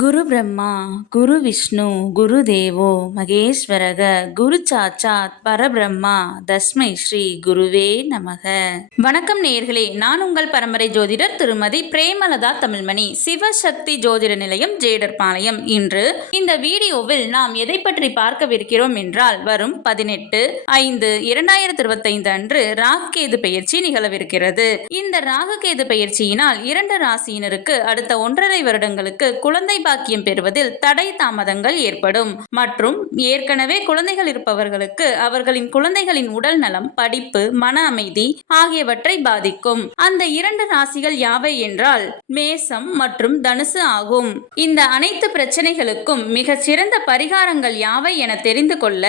குரு பிரம்மா குரு விஷ்ணு குரு தேவோ மகேஸ்வரக குரு சாச்சாத் பரபிரம்மா தஸ்மை ஸ்ரீ குருவே நமக. வணக்கம் நேர்களே நான் உங்கள் பரம்பரை ஜோதிடர் திருமதி பிரேமலதா தமிழ்மணி சிவசக்தி ஜோதிட நிலையம் ஜேடர் பாளையம் இன்று இந்த வீடியோவில் நாம் எதை பற்றி பார்க்கவிருக்கிறோம் என்றால் வரும் பதினெட்டு ஐந்து இரண்டாயிரத்தி இருபத்தைந்து அன்று ராகுகேது பயிற்சி நிகழவிருக்கிறது. இந்த ராகுகேது பயிற்சியினால் இரண்டு ராசியினருக்கு அடுத்த ஒன்றரை வருடங்களுக்கு குழந்தை பாக்கியம் பெறுவதில் தடை தாமதங்கள் ஏற்படும். மற்றும் ஏற்கனவே குழந்தைகள் இருப்பவர்களுக்கு அவர்களின் குழந்தைகளின் உடல் நலம் படிப்பு மன அமைதி ஆகியவற்றை பாதிக்கும். அந்த இரண்டு ராசிகள் யாவை என்றால் மேசம் மற்றும் தனுசு ஆகும். இந்த அனைத்து பிரச்சனைகளுக்கும் மிக சிறந்த பரிகாரங்கள் யாவை என தெரிந்து கொள்ள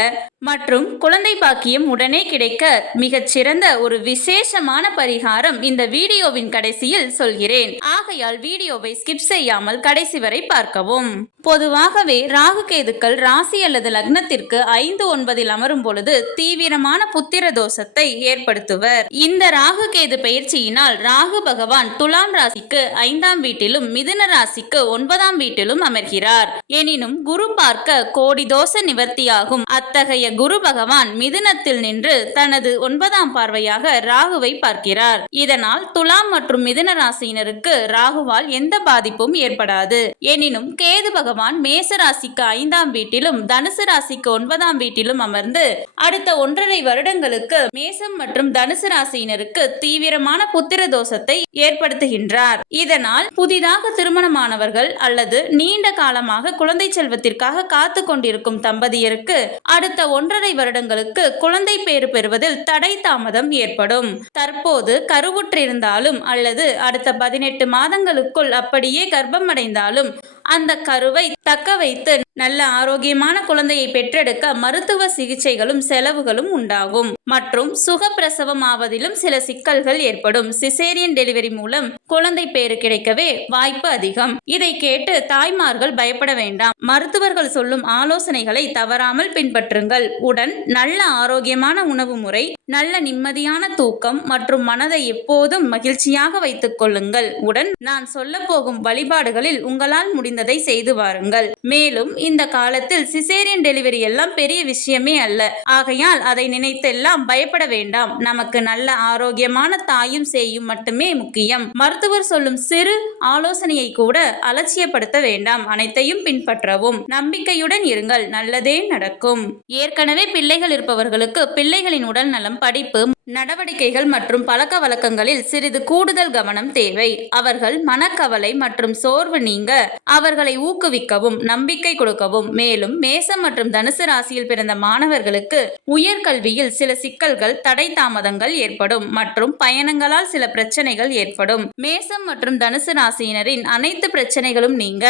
மற்றும் குழந்தை பாக்கியம் உடனே கிடைக்க மிகச் சிறந்த ஒரு விசேஷமான பரிகாரம் இந்த வீடியோவின் கடைசியில் சொல்கிறேன். ஆகையால் வீடியோவை ஸ்கிப் செய்யாமல் கடைசி வரை பார்க்கவும். பொதுவாகவே ராகு கேதுக்கள் ராசி அல்லது லக்னத்திற்கு ஐந்து ஒன்பதில் அமரும் பொழுது தீவிரமான புத்திர தோஷத்தை ஏற்படுத்துவர். இந்த ராகு கேது பயிற்சியினால் ராகு பகவான் துலாம் ராசிக்கு ஐந்தாம் வீட்டிலும் மிதுன ராசிக்கு ஒன்பதாம் வீட்டிலும் அமர்கிறார். எனினும் குரு பார்க்க கோடி தோஷ நிவர்த்தியாகும். அத்தகைய குரு பகவான் மிதுனத்தில் நின்று தனது ஒன்பதாம் பார்வையாக ராகுவை பார்க்கிறார். இதனால் துலாம் மற்றும் மிதுன ராசியினருக்கு ராகுவால் எந்த பாதிப்பும் ஏற்படாது. எனினும் கேது பகவான் மேச ராசிக்கு ஐந்தாம் வீட்டிலும் தனுசு ராசிக்கு ஒன்பதாம் வீட்டிலும் அமர்ந்து அடுத்த ஒன்றரை வருடங்களுக்கு மேசம் மற்றும் தனுசு ராசியினருக்கு தீவிரமான புத்திர தோஷத்தை ஏற்படுத்துகின்றார். இதனால் புதிதாக திருமணமானவர்கள் அல்லது நீண்ட காலமாக குழந்தை செல்வத்திற்காக காத்து கொண்டிருக்கும் தம்பதியருக்கு அடுத்த ஒன்றரை வருடங்களுக்கு குழந்தை பேறு பெறுவதில் தடை தாமதம் ஏற்படும். தற்போது கருவுற்றிருந்தாலும் அல்லது அடுத்த பதினெட்டு மாதங்களுக்குள் அப்படியே கர்ப்பம் அடைந்தாலும் அந்த கருவை தக்க வைத்து நல்ல ஆரோக்கியமான குழந்தையை பெற்றெடுக்க மருத்துவ சிகிச்சைகளும் செலவுகளும் உண்டாகும். மற்றும் சுகப்பிரசவம் ஆவதிலும் சில சிக்கல்கள் ஏற்படும். சிசேரியன் டெலிவரி மூலம் குழந்தை பேறு கிடைக்கவே வாய்ப்பு அதிகம். இதை கேட்டு தாய்மார்கள் பயப்பட வேண்டாம். மருத்துவர்கள் சொல்லும் ஆலோசனைகளை தவறாமல் பின்பற்றுங்கள். உடன் நல்ல ஆரோக்கியமான உணவு முறை நல்ல நிம்மதியான தூக்கம் மற்றும் மனதை எப்போதும் மகிழ்ச்சியாக வைத்துக் கொள்ளுங்கள். உடன் நான் சொல்ல போகும் வழிபாடுகளில் உங்களால் முடிந்ததை செய்து வாருங்கள். மேலும் இந்த காலத்தில் சிசேரியன் டெலிவரி எல்லாம் பெரிய விஷயமே அல்ல. ஆகையால் அதை நினைத்தெல்லாம் பயப்பட வேண்டாம். நமக்கு நல்ல ஆரோக்கியமான தாயும் சேயும் மட்டுமே முக்கியம். மருத்துவர் சொல்லும் சிறு ஆலோசனையை கூட அலட்சியப்படுத்த வேண்டாம். அனைத்தையும் பின்பற்றவும். நம்பிக்கையுடன் இருங்கள். நல்லதே நடக்கும். ஏற்கனவே பிள்ளைகள் இருப்பவர்களுக்கு பிள்ளைகளின் உடல் நலம் படிப்பு நடவடிக்கைகள் மற்றும் பழக்க வழக்கங்களில் சிறிது கூடுதல் கவனம் தேவை. அவர்கள் மனக்கவலை மற்றும் சோர்வு நீங்க அவர்களை ஊக்குவிக்கவும் நம்பிக்கை கொடுக்கவும். மேலும் மேசம் மற்றும் தனுசு ராசியில் பிறந்த மாணவர்களுக்கு உயர்கல்வியில் சில சிக்கல்கள் தடை தாமதங்கள் ஏற்படும் மற்றும் பயணங்களால் சில பிரச்சனைகள் ஏற்படும். மேசம் மற்றும் தனுசு ராசியினரின் அனைத்து பிரச்சனைகளும் நீங்க.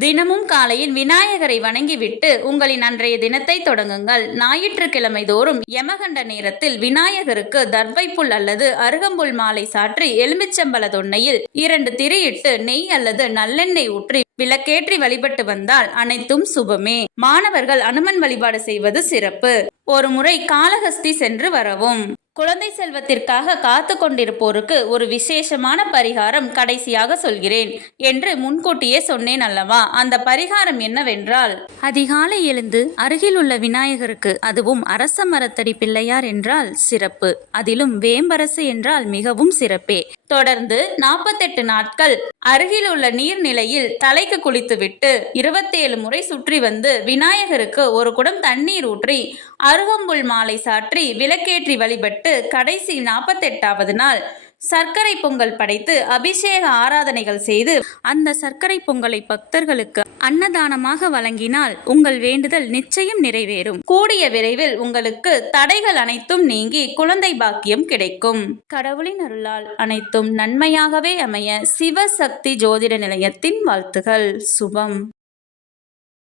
தினமும் காலையில் விநாயகரை வணங்கிவிட்டு உங்களின் அன்றைய தினத்தை தொடங்குங்கள். ஞாயிற்றுக்கிழமை தோறும் யமகண்ட நேரத்தில் விநாயகருக்கு தர்வைப்புல் அல்லது அருகம்புல் மாலை சாற்றி எலுமிச்சம்பல தொன்னையில் இரண்டு திரியிட்டு நெய் அல்லது நல்லெண்ணெய் ஊற்றி விளக்கேற்றி வழிபட்டு வந்தால் அனைத்தும் சுபமே. மாணவர்கள் அனுமன் வழிபாடு செய்வது சிறப்பு. ஒரு முறை காளஹஸ்தி சென்று வரவும். குழந்தை செல்வத்திற்காக காத்து கொண்டிருப்போருக்கு ஒரு விசேஷமான பரிகாரம் கடைசியாக சொல்கிறேன் என்று முன்கூட்டியே சொன்னேன் அல்லவா? அந்த பரிகாரம் என்னவென்றால் அதிகாலை எழுந்து அருகில் உள்ள விநாயகருக்கு அதுவும் அரச மரத்தடி பிள்ளையார் என்றால் சிறப்பு. அதிலும் வேம்பரசு என்றால் மிகவும் சிறப்பே. தொடர்ந்து நாற்பத்தெட்டு நாட்கள் அருகில் உள்ள நீர்நிலையில் தலைக்கு குளித்துவிட்டு இருபத்தேழு முறை சுற்றி வந்து விநாயகருக்கு ஒரு குடம் தண்ணீர் ஊற்றி அருகம்புல் மாலை சாற்றி விளக்கேற்றி வழிபட்டு கடைசி நாற்பத்தெட்டாவது நாள் சர்க்கரை பொங்கல் படைத்து அபிஷேக ஆராதனைகள் செய்து அந்த சர்க்கரை பொங்கலை பக்தர்களுக்கு அன்னதானமாக வழங்கினால் உங்கள் வேண்டுதல் நிச்சயம் நிறைவேறும். கூடிய விரைவில் உங்களுக்கு தடைகள் அனைத்தும் நீங்கி குழந்தை பாக்கியம் கிடைக்கும். கடவுளின் அருளால் அனைத்தும் நன்மையாகவே அமைய சிவசக்தி ஜோதிட நிலையத்தின் வாழ்த்துகள். சுபம்.